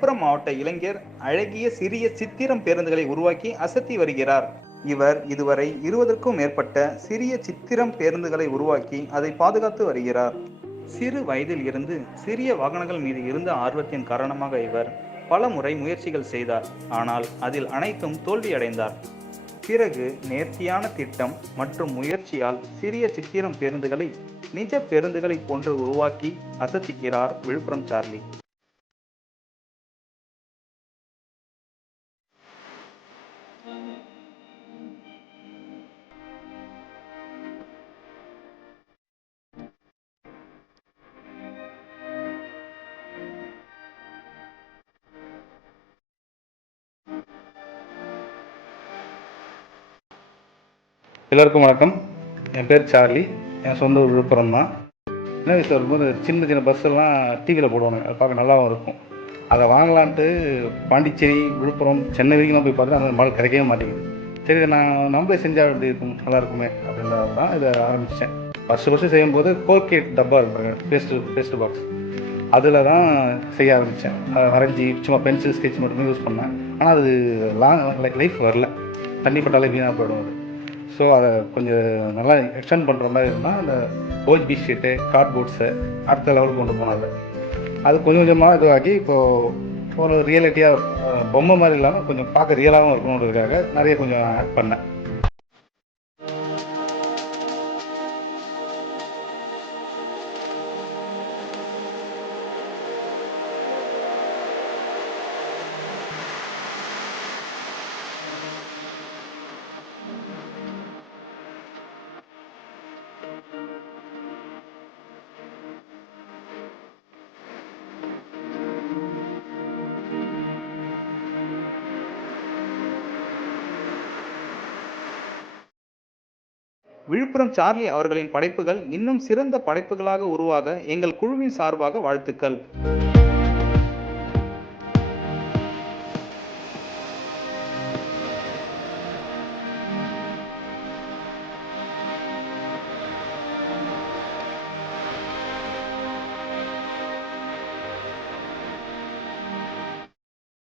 விழுப்புரம் மாவட்ட இளைஞர் அழகிய சிறிய சித்திரம் பேருந்துகளை உருவாக்கி அசத்தி வருகிறார். இவர் இதுவரை 20க்கும் மேற்பட்ட சிறிய சித்திரம் பேருந்துகளை உருவாக்கி அதை பாதுகாத்து வருகிறார். சிறு வயதில் இருந்து சிறிய வாகனங்கள் மீது இருந்த ஆர்வத்தின் காரணமாக இவர் பல முறை முயற்சிகள் செய்தார். ஆனால் அதில் அனைத்தும் தோல்வியடைந்தார். பிறகு நேர்த்தியான திட்டம் மற்றும் முயற்சியால் சிறிய சித்திரம் பேருந்துகளை நிஜ பேருந்துகளை போன்று உருவாக்கி அசத்திக்கிறார் விழுப்புரம் சார்லி. எல்லோருக்கும் வணக்கம். என் பேர் சார்லி. என் சொந்த ஊர் விழுப்புரம் தான். சின்ன வயசில் வரும்போது சின்ன சின்ன பஸ்ஸெல்லாம் டிவியில் போடுவாங்க, அது பார்க்க நல்லாவும் இருக்கும். அதை வாங்கலான்ட்டு பாண்டிச்சேரி, விழுப்புரம், சென்னை வரைக்கும் போய் பார்த்தா அந்த மாடல் கிடைக்கவே மாட்டேங்குது. சரி, நான் நம்மளே செஞ்சால் எப்படி இருக்கும், நல்லா இருக்குமே அப்படின்றத தான் இதை ஆரம்பித்தேன். ஃபஸ்ட்டு செய்யும்போது கோல்கேட் டப்பா இருப்பாங்க, பேஸ்ட்டு பாக்ஸ், அதில் தான் செய்ய ஆரம்பித்தேன். அதை வரைஞ்சி சும்மா பென்சில் ஸ்கெட்ச் மட்டுமே யூஸ் பண்ணேன். ஆனால் அது லைஃப் வரல, தண்ணி பட்டாலே வீணாக போயிடும் அது. ஸோ அதை கொஞ்சம் நல்லா எக்ஸ்டெண்ட் பண்ணுற மாதிரி இருந்தால் அந்த ஓஹெச்பி ஷீட்டு, கார்ட்போர்ட்ஸை அடுத்த லெவலுக்கு கொண்டு போனாங்க. அது கொஞ்சம் கொஞ்சமாக இதுவாகி இப்போது ஒரு ரியாலிட்டியாக பொம்மை மாதிரி இல்லாமல் கொஞ்சம் பார்க்க ரியலாகவும் இருக்கணுன்றதுக்காக நிறைய கொஞ்சம் ஆட் பண்ணேன். விழுப்புரம் சார்லி அவர்களின் படைப்புகள் இன்னும் சிறந்த படைப்புகளாக உருவாக எங்கள் குழுவின் சார்பாக வாழ்த்துக்கள்.